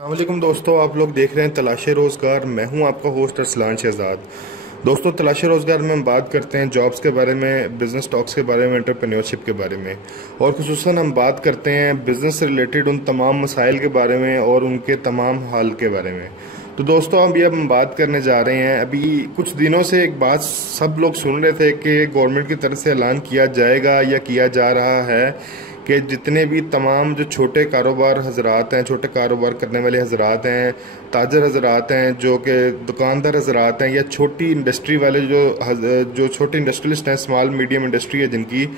अस्सलामुअलैकुम दोस्तों, आप लोग देख रहे हैं तलाशे रोज़गार। मैं हूं आपका होस्ट अरसलान शहजाद। दोस्तों, तलाशे रोज़गार में हम बात करते हैं जॉब्स के बारे में, बिज़नेस टॉक्स के बारे में, एंटरप्रेन्योरशिप के बारे में, और खुसूसन हम बात करते हैं बिज़नेस से रिलेटेड उन तमाम मसाइल के बारे में और उनके तमाम हल के बारे में। तो दोस्तों, अभी हम बात करने जा रहे हैं। अभी कुछ दिनों से एक बात सब लोग सुन रहे थे कि गवर्नमेंट की तरफ से ऐलान किया जाएगा या किया जा रहा है कि जितने भी तमाम जो छोटे कारोबार हजरात हैं, छोटे कारोबार करने वाले हजरात हैं, ताजर हजरात हैं, जो कि दुकानदार हजरात हैं, या छोटी इंडस्ट्री वाले जो छोटे इंडस्ट्रियलिस्ट हैं, स्मॉल मीडियम इंडस्ट्री है जिनकी,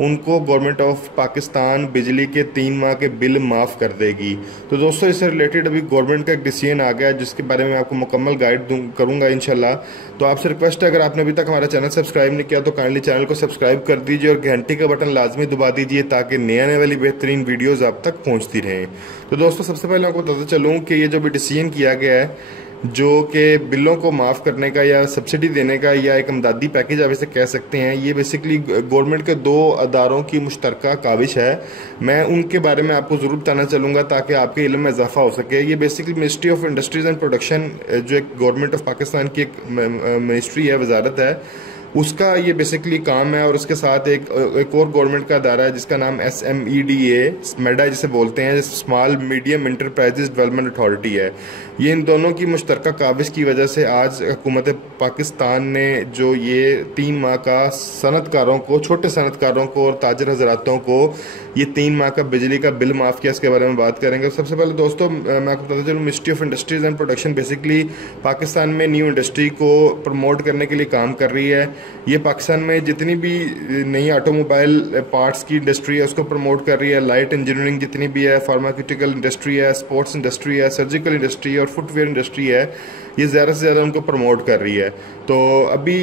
उनको गवर्नमेंट ऑफ पाकिस्तान बिजली के 3 माह के बिल माफ़ कर देगी। तो दोस्तों, इससे रिलेटेड अभी गवर्नमेंट का एक डिसीजन आ गया है जिसके बारे में आपको मुकम्मल गाइड करूंगा इंशाल्लाह। तो आपसे रिक्वेस्ट है, अगर आपने अभी तक हमारा चैनल सब्सक्राइब नहीं किया तो काइंडली चैनल को सब्सक्राइब कर दीजिए और घंटी का बटन लाजमी दबा दीजिए ताकि नए आने वाली बेहतरीन वीडियोज़ आप तक पहुँचती रहें। तो दोस्तों, सबसे पहले आपको बताता चलूँ कि ये जो भी डिसीजन किया गया है, जो कि बिलों को माफ़ करने का या सब्सिडी देने का या एक इमदादी पैकेज आप इसे कह सकते हैं, ये बेसिकली गवर्नमेंट के 2 अदारों की मुश्तरका काविश है। मैं उनके बारे में आपको ज़रूर बताना चलूँगा ताकि आपके इल्म में इजाफा हो सके। ये basically ministry of industries and production, जो एक गवर्नमेंट ऑफ पाकिस्तान की एक मिनिस्ट्री है, वजारत है, उसका ये बेसिकली काम है। और उसके साथ एक और गवर्नमेंट का अदारा है जिसका नाम SMEDA, स्मेडा जिसे बोलते हैं, small medium enterprises development authority है। ये इन दोनों की मुश्तरका काविश की वजह से आज हुकूमत पाकिस्तान ने जो ये 3 माह का सनतकारों को, छोटे सनतकारों को और ताजर हजरातों को ये 3 माह का बिजली का बिल माफ़ किया, इसके बारे में बात करेंगे। सबसे पहले दोस्तों, मैं आपको बताता चलूँ, ministry of industries and production basically Pakistan में न्यू इंडस्ट्री को प्रमोट करने के लिए काम कर रही है। ये पाकिस्तान में जितनी भी नई ऑटोमोबाइल पार्ट्स की इंडस्ट्री है उसको प्रमोट कर रही है, लाइट इंजीनियरिंग जितनी भी है, फार्मास्यूटिकल इंडस्ट्री है, स्पोर्ट्स इंडस्ट्री है, सर्जिकल इंडस्ट्री और फुटवेयर इंडस्ट्री है, ये ज़्यादा से ज़्यादा उनको प्रमोट कर रही है। तो अभी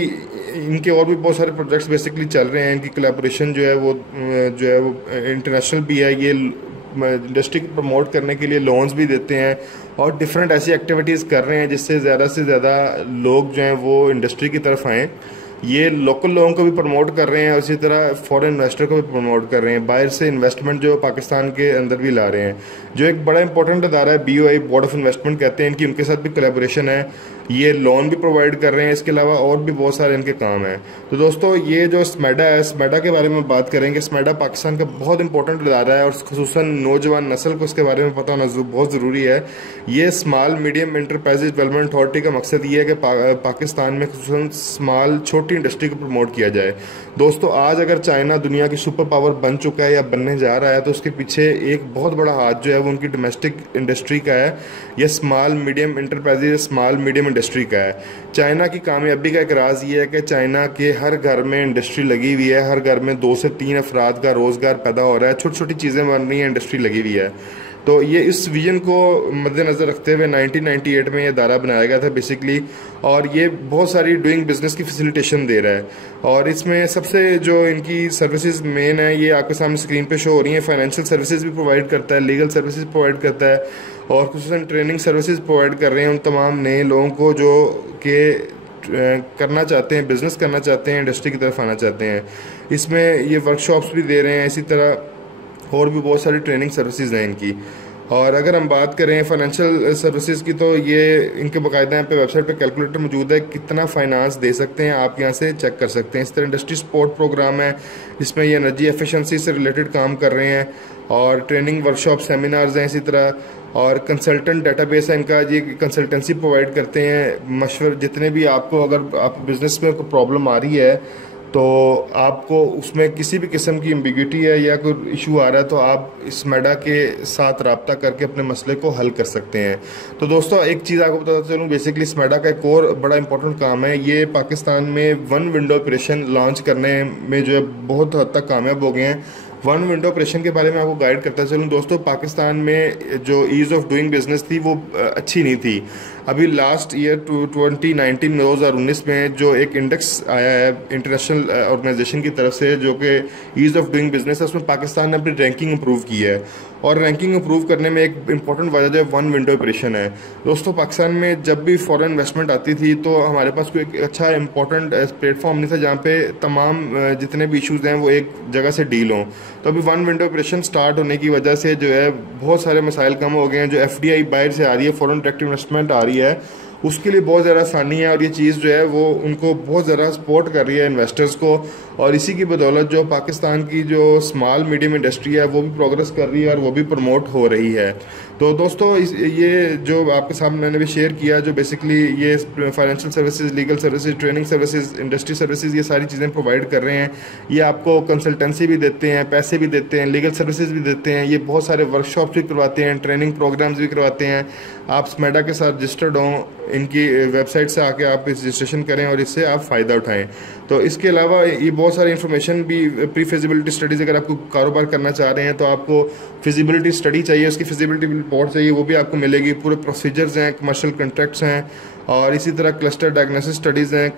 इनके और भी बहुत सारे प्रोजेक्ट्स बेसिकली चल रहे हैं। इनकी कोलैबोरेशन जो है वो इंटरनेशनल भी है। ये इंडस्ट्री को प्रमोट करने के लिए लोन्स भी देते हैं और डिफरेंट ऐसी एक्टिविटीज़ कर रहे हैं जिससे ज़्यादा से ज़्यादा लोग जो हैं वो इंडस्ट्री की तरफ आएँ। ये लोकल लोगों को भी प्रमोट कर रहे हैं और इसी तरह फॉरेन इन्वेस्टर को भी प्रमोट कर रहे हैं। बाहर से इन्वेस्टमेंट जो पाकिस्तान के अंदर भी ला रहे हैं। जो एक बड़ा इंपॉर्टेंट अदारा है, BOI, बोर्ड ऑफ इन्वेस्टमेंट कहते हैं इनकी, उनके साथ भी कोलैबोरेशन है। ये लोन भी प्रोवाइड कर रहे हैं, इसके अलावा और भी बहुत सारे इनके काम हैं। तो दोस्तों, ये जो स्मेडा है, स्मेडा के बारे में बात करेंगे। स्मेडा पाकिस्तान का बहुत इंपॉर्टेंट अदारा है और खुसूसन नौजवान नस्ल को इसके बारे में पता होना बहुत ज़रूरी है। ये small medium enterprises development authority का मकसद ये है कि पाकिस्तान में खुसूसन स्मॉल छोटी इंडस्ट्री को प्रमोट किया जाए। दोस्तों, आज अगर चाइना दुनिया की सुपर पावर बन चुका है या बनने जा रहा है तो उसके पीछे एक बहुत बड़ा हाथ जो है वो उनकी डोमेस्टिक इंडस्ट्री का है, या small medium enterprises, small medium industry का है। चाइना की कामयाबी का एक राज ये है कि चाइना के हर घर में इंडस्ट्री लगी हुई है, हर घर में 2 से 3 अफराद का रोज़गार पैदा हो रहा है, छोटी छोटी चीज़ें बन रही हैं, इंडस्ट्री लगी हुई है। तो ये इस विजन को मद्देनज़र रखते हुए 1998 में ये अदारा बनाया गया था बेसिकली, और ये बहुत सारी डूइंग बिजनेस की फैसिलिटेशन दे रहा है। और इसमें सबसे जो इनकी सर्विसेज मेन है, ये आपके सामने स्क्रीन पे शो हो रही है। फाइनेंशियल सर्विसेज भी प्रोवाइड करता है, लीगल सर्विसेज प्रोवाइड करता है और खुसूसन ट्रेनिंग सर्विसेज प्रोवाइड कर रहे हैं उन तमाम नए लोगों को जो कि करना चाहते हैं, बिजनेस करना चाहते हैं, इंडस्ट्री की तरफ आना चाहते हैं। इसमें ये वर्कशॉप्स भी दे रहे हैं, इसी तरह और भी बहुत सारी ट्रेनिंग सर्विसेज हैं इनकी। और अगर हम बात करें फाइनेंशियल सर्विसेज की, तो ये इनके बाकायदा यहाँ पे वेबसाइट पे कैलकुलेटर मौजूद है, कितना फाइनेंस दे सकते हैं आप यहाँ से चेक कर सकते हैं। इस तरह इंडस्ट्री सपोर्ट प्रोग्राम है, इसमें ये एनर्जी एफिशिएंसी से रिलेटेड काम कर रहे हैं और ट्रेनिंग वर्कशॉप सेमिनार्स हैं इसी तरह। और कंसल्टेंट डेटाबेस है इनका, ये कंसल्टेंसी प्रोवाइड करते हैं, मशवरे जितने भी आपको, अगर आप बिजनेस में कोई प्रॉब्लम आ रही है तो आपको उसमें किसी भी किस्म की एम्बिग्यूटी है या कोई इशू आ रहा है तो आप इस मेडा के साथ रब्ता करके अपने मसले को हल कर सकते हैं। तो दोस्तों, एक चीज़ आपको बताता चलूँ, बेसिकली इस मेडा का एक और बड़ा इंपॉर्टेंट काम है, ये पाकिस्तान में 1 विंडो ऑपरेशन लॉन्च करने में जो है बहुत हद तक कामयाब हो गए हैं। 1 विंडो ऑपरेशन के बारे में आपको गाइड करता चलूँ दोस्तों, पाकिस्तान में जो ईज़ ऑफ डूइंग बिजनेस थी वो अच्छी नहीं थी। अभी लास्ट ईयर 2019 में जो एक इंडेक्स आया है इंटरनेशनल ऑर्गेनाइजेशन की तरफ से जो कि ईज़ ऑफ डूइंग बिजनेस है, उसमें पाकिस्तान ने अपनी रैंकिंग इंप्रूव की है और रैंकिंग इंप्रूव करने में एक इंपॉर्टेंट वजह जो है वन विंडो ऑपरेशन है। दोस्तों पाकिस्तान में जब भी फॉरेन इन्वेस्टमेंट आती थी तो हमारे पास कोई एक अच्छा इंपॉर्टेंट प्लेटफॉर्म नहीं था जहाँ पे तमाम जितने भी इश्यूज़ हैं वो एक जगह से डील हों। तो अभी वन विंडो ऑपरेशन स्टार्ट होने की वजह से जो है बहुत सारे मसाइल कम हो गए हैं। जो FDI बाहर से आ रही है, फॉरेन डायरेक्ट इन्वेस्टमेंट आ रही है, उसके लिए बहुत ज़्यादा आसानी है और ये चीज़ जो है वो उनको बहुत ज़्यादा सपोर्ट कर रही है इन्वेस्टर्स को। और इसी की बदौलत जो पाकिस्तान की जो स्मॉल मीडियम इंडस्ट्री है वो भी प्रोग्रेस कर रही है और वो भी प्रमोट हो रही है। तो दोस्तों ये जो आपके सामने मैंने भी शेयर किया, जो बेसिकली ये financial services, legal services, training services, industry services, ये सारी चीज़ें प्रोवाइड कर रहे हैं। ये आपको कंसल्टेंसी भी देते हैं, पैसे भी देते हैं, लीगल सर्विसेज भी देते हैं, ये बहुत सारे वर्कशॉप्स भी करवाते हैं, ट्रेनिंग प्रोग्राम्स भी करवाते हैं। आप स्मेडा के साथ रजिस्टर्ड हों, इनकी वेबसाइट से आके आप रजिस्ट्रेशन करें और इससे आप फ़ायदा उठाएं। तो इसके अलावा ये बहुत सारी इन्फॉर्मेशन भी, प्री फिजिबिलिटी स्टडीज़, अगर आपको कारोबार करना चाह रहे हैं तो आपको फिजिबिलिटी स्टडी चाहिए, उसकी फिजिबिलिटी रिपोर्ट चाहिए, वो भी आपको मिलेगी। पूरे प्रोसीजर्स हैं, कमर्शियल कॉन्ट्रैक्ट्स हैं और इसी तरह क्लस्टर डायग्नोसिस स्टडीज़ हैं,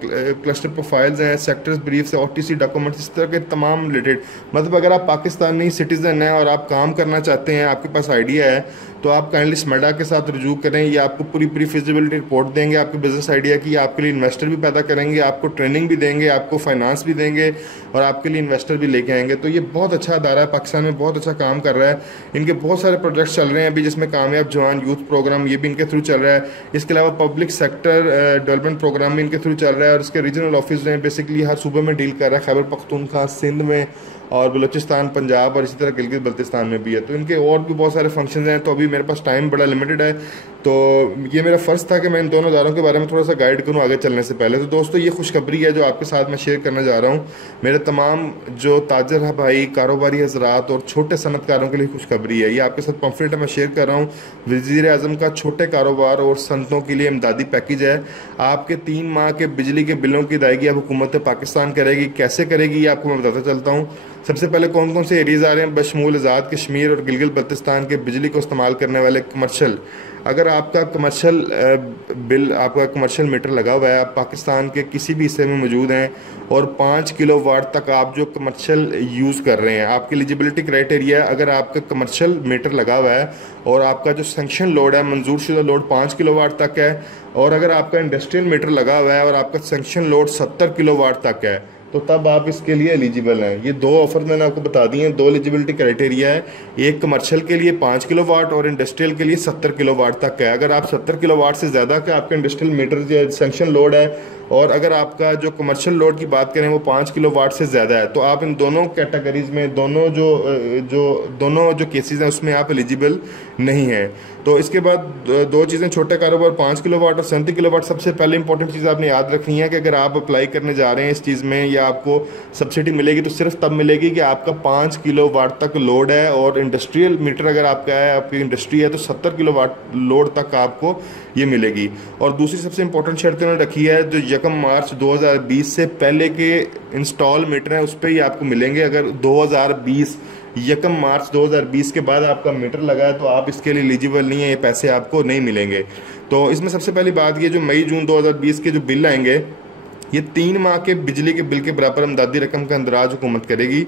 क्लस्टर प्रोफाइल्स हैं, सेक्टर्स ब्रीफ्स हैं, OTC डॉक्यूमेंट्स, इस तरह के तमाम रिलेटेड। मतलब अगर आप पाकिस्तानी सिटीज़न हैं और आप काम करना चाहते हैं, आपके पास आइडिया है, तो आप काइंडली स्मेडा के साथ रुजू करें। ये आपको पूरी फिजिबिलिटी रिपोर्ट देंगे आपके बिजनेस आइडिया की, आपके लिए इन्वेस्टर भी पैदा करेंगे, आपको ट्रेनिंग भी देंगे, आपको फाइनेंस भी देंगे और आपके लिए इन्वेस्टर भी लेके आएंगे। तो ये बहुत अच्छा अदारा है, पाकिस्तान में बहुत अच्छा काम कर रहा है। इनके बहुत सारे प्रोजेक्ट्स चल रहे हैं अभी, जिसमें कामयाब जवान यूथ प्रोग्राम ये भी इनके थ्रू चल रहा है। इसके अलावा पब्लिक सेक्टर डेवलपमेंट प्रोग्राम भी इनके थ्रू चल रहा है और इसके रीजनल ऑफिस जो हैं बेसिकली हर सूबे में डील कर रहा है, खैबर पख्तूनख्वा, सिंध में और बलूचिस्तान, पंजाब और इसी तरह गिलगित बल्तिस्तान में भी है। तो इनके और भी बहुत सारे फंक्शंस हैं। तो अभी मेरे पास टाइम बड़ा लिमिटेड है, तो ये मेरा फ़र्ज़ था कि मैं इन दोनों इदारों के बारे में थोड़ा सा गाइड करूं आगे चलने से पहले। तो दोस्तों ये खुशखबरी है जो आपके साथ मैं शेयर करना जा रहा हूं। मेरे तमाम जो ताजर भाई, कारोबारी हजरात और छोटे सनतकारों के लिए खुशखबरी है। ये आपके साथ पम्फलेट मैं शेयर कर रहा हूँ। वज़ीर आज़म का छोटे कारोबार और सनतों के लिए इमदादी पैकेज है। आपके 3 माह के बिजली के बिलों की अदायगी अब हुकूमत पाकिस्तान करेगी। कैसे करेगी ये आपको मैं बताता चलता हूँ। सबसे पहले कौन कौन से एरियाज़ आ रहे हैं, बशमूल आज़ाद कश्मीर और गिलगित बल्तिस्तान के बिजली को इस्तेमाल करने वाले कमर्शल। अगर आपका कमर्शल बिल, आपका कमर्शल मीटर लगा हुआ है, आप पाकिस्तान के किसी भी हिस्से में मौजूद हैं और 5 किलोवाट तक आप जो कमर्शल यूज़ कर रहे हैं, आपकी एलिजिबिलिटी क्राइटेरिया, अगर आपका कमर्शल मीटर लगा हुआ है और आपका जो सेंक्शन लोड है, मंजूर शुदा लोड 5 किलोवाट तक है, और अगर आपका इंडस्ट्रियल मीटर लगा हुआ है और आपका सेंक्शन लोड 70 किलोवाट तक है, तो तब आप इसके लिए एलिजिबल हैं। ये 2 ऑफर मैंने आपको बता दिए हैं, 2 एलिजिबिलिटी क्राइटेरिया है। एक कमर्शियल के लिए 5 किलोवाट और इंडस्ट्रियल के लिए 70 किलोवाट तक है। अगर आप 70 किलोवाट से ज़्यादा का आपका इंडस्ट्रियल मीटर जो सेंक्शन लोड है और अगर आपका जो कमर्शियल लोड की बात करें वो 5 किलोवाट से ज़्यादा है, तो आप इन दोनों कैटेगरीज में, दोनों जो केसेस हैं उसमें आप एलिजिबल नहीं हैं। तो इसके बाद 2 चीज़ें, छोटे कारोबार 5 किलोवाट और 70 किलोवाट। सबसे पहले इंपॉर्टेंट चीज़ आपने याद रखनी है कि अगर आप अप्लाई करने जा रहे हैं इस चीज़ में या आपको सब्सिडी मिलेगी तो सिर्फ तब मिलेगी कि आपका 5 किलोवाट तक लोड है और इंडस्ट्रियल मीटर अगर आपका है, आपकी इंडस्ट्री है, तो 70 किलोवाट लोड तक आपको ये मिलेगी। और दूसरी सबसे इंपॉर्टेंट शर्त उन्होंने रखी है, जो 1 मार्च 2020 से पहले के इंस्टॉल मीटर हैं उस पर ही आपको मिलेंगे। अगर 1 मार्च 2020 के बाद आपका मीटर लगा है तो आप इसके लिए एलिजिबल नहीं है, ये पैसे आपको नहीं मिलेंगे। तो इसमें सबसे पहली बात ये, जो मई जून 2020 के जो बिल आएंगे, ये 3 माह के बिजली के बिल के बराबर अमदादी रकम का अंदराज हुकूमत करेगी।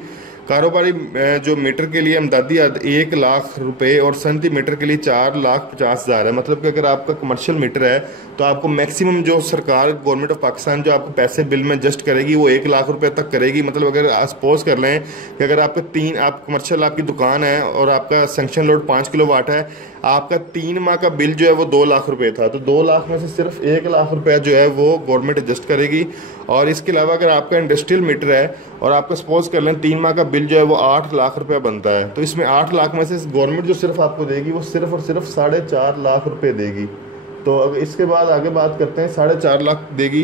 कारोबारी जो मीटर के लिए अमदादी 1 लाख रुपए और सनती मीटर के लिए 4,50,000 है। मतलब कि अगर आपका कमर्शियल मीटर है तो आपको मैक्सिमम जो सरकार, गवर्नमेंट ऑफ पाकिस्तान जो आपको पैसे बिल में एडजस्ट करेगी वो 1 लाख रुपए तक करेगी। मतलब अगर सपोज कर लें कि अगर आपका आप कमर्शियल आपकी दुकान है और आपका सेंक्शन लोड 5 किलोवाट है, आपका 3 माह का बिल जो है वो 2 लाख रुपए था, तो 2 लाख में से सिर्फ 1 लाख रुपए जो है वो गवर्नमेंट एडजस्ट करेगी। और इसके अलावा अगर आपका इंडस्ट्रियल मीटर है और आपका सपोज कर लें 3 माह का बिल जो है वो 8 लाख रुपए बनता है, तो इसमें 8 लाख में से गवर्नमेंट जो सिर्फ आपको देगी वो सिर्फ और सिर्फ 4.5 लाख रुपए देगी। तो अगर इसके बाद आगे बात करते हैं, 4.5 लाख देगी,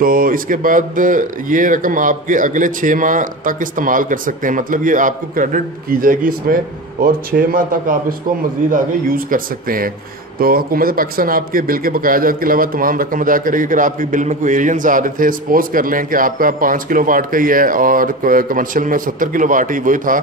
तो इसके बाद ये रकम आपके अगले 6 माह तक इस्तेमाल कर सकते हैं। मतलब ये आपको क्रेडिट की जाएगी इसमें और 6 माह तक आप इसको मज़ीद आगे यूज़ कर सकते हैं। तो हुकूमत पाकिस्तान आपके बिल के बकाया जात के अलावा तमाम रकम अदा करेगी। अगर आपके बिल में कोई एरियंस आ रहे थे, सपोज कर लें कि आपका 5 किलोवाट का ही है और कमर्शियल में 70 किलोवाट ही वही था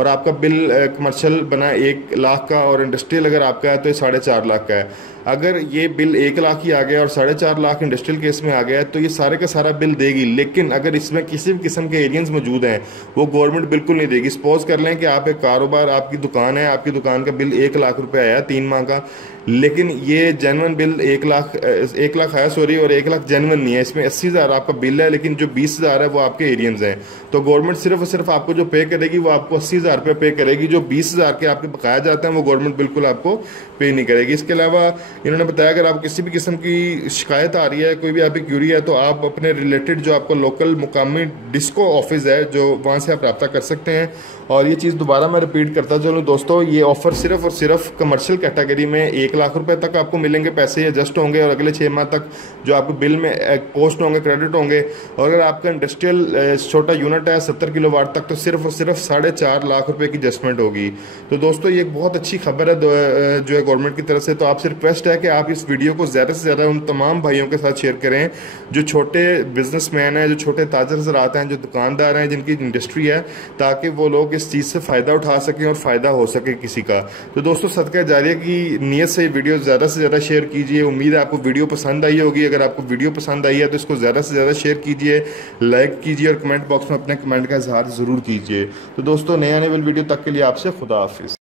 और आपका बिल कमर्शियल बना 1 लाख का और इंडस्ट्रियल अगर आपका है तो ये 4.5 लाख का है। अगर ये बिल 1 लाख ही आ गया और 4.5 लाख इंडस्ट्रियल केस में आ गया तो ये सारे का सारा बिल देगी, लेकिन अगर इसमें किसी भी किस्म के एरियंस मौजूद हैं वो गवर्नमेंट बिल्कुल नहीं देगी। सपोज कर लें कि आप एक कारोबार, आपकी दुकान है, आपकी दुकान का बिल 1 लाख रुपए आया 3 माह का, लेकिन ये जेन्युइन बिल 1 लाख आया सॉरी, और 1 लाख जेन्युइन नहीं है, इसमें 80,000 आपका बिल है, लेकिन जो 20,000 है वो आपके एरियंस हैं। तो गवर्नमेंट सिर्फ और सिर्फ आपको जो पे करेगी वो आपको 80,000 रुपये पे करेगी, जो 20,000 के आपके बकाया जाते हैं वो गवर्नमेंट बिल्कुल आपको पे नहीं करेगी। इसके अलावा इन्होंने बताया अगर आपको किसी भी किस्म की शिकायत आ रही है, कोई भी आपकी क्यूरी है, तो आप अपने रिलेटेड जो आपका लोकल मुकामी डिस्को ऑफिस है जो वहाँ से आप रब्ता कर सकते हैं। और ये चीज़ दोबारा मैं रिपीट करता चलूँ दोस्तों, ये ऑफर सिर्फ और सिर्फ कमर्शियल कैटेगरी में 1 लाख रुपए तक आपको मिलेंगे, पैसे एडजस्ट होंगे और अगले 6 माह तक जो आपको बिल में पोस्ट होंगे, क्रेडिट होंगे। और अगर आपका इंडस्ट्रियल छोटा यूनिट है 70 किलोवाट तक, तो सिर्फ और सिर्फ 4.5 लाख रुपए की एडजस्टमेंट होगी। तो दोस्तों ये एक बहुत अच्छी खबर है जो है गवर्नमेंट की तरफ से। तो आपसे रिक्वेस्ट है कि आप इस वीडियो को ज़्यादा से ज़्यादा उन तमाम भाइयों के साथ शेयर करें जो छोटे बिजनेसमैन हैं, जो छोटे ताजर ज़रात हैं, जो दुकानदार हैं, जिनकी इंडस्ट्री है, ताकि वो लोग इस चीज़ से फ़ायदा उठा सकें और फ़ायदा हो सके किसी का। तो दोस्तों सदका जारिया की नीयत से वीडियो ज़्यादा से ज़्यादा शेयर कीजिए। उम्मीद है आपको वीडियो पसंद आई होगी। अगर आपको वीडियो पसंद आई है तो इसको ज़्यादा से ज़्यादा शेयर कीजिए, लाइक कीजिए और कमेंट बॉक्स में अपने कमेंट का इजहार ज़रूर कीजिए। तो दोस्तों नए आने वाली वीडियो तक के लिए आपसे खुदा हाफिज़।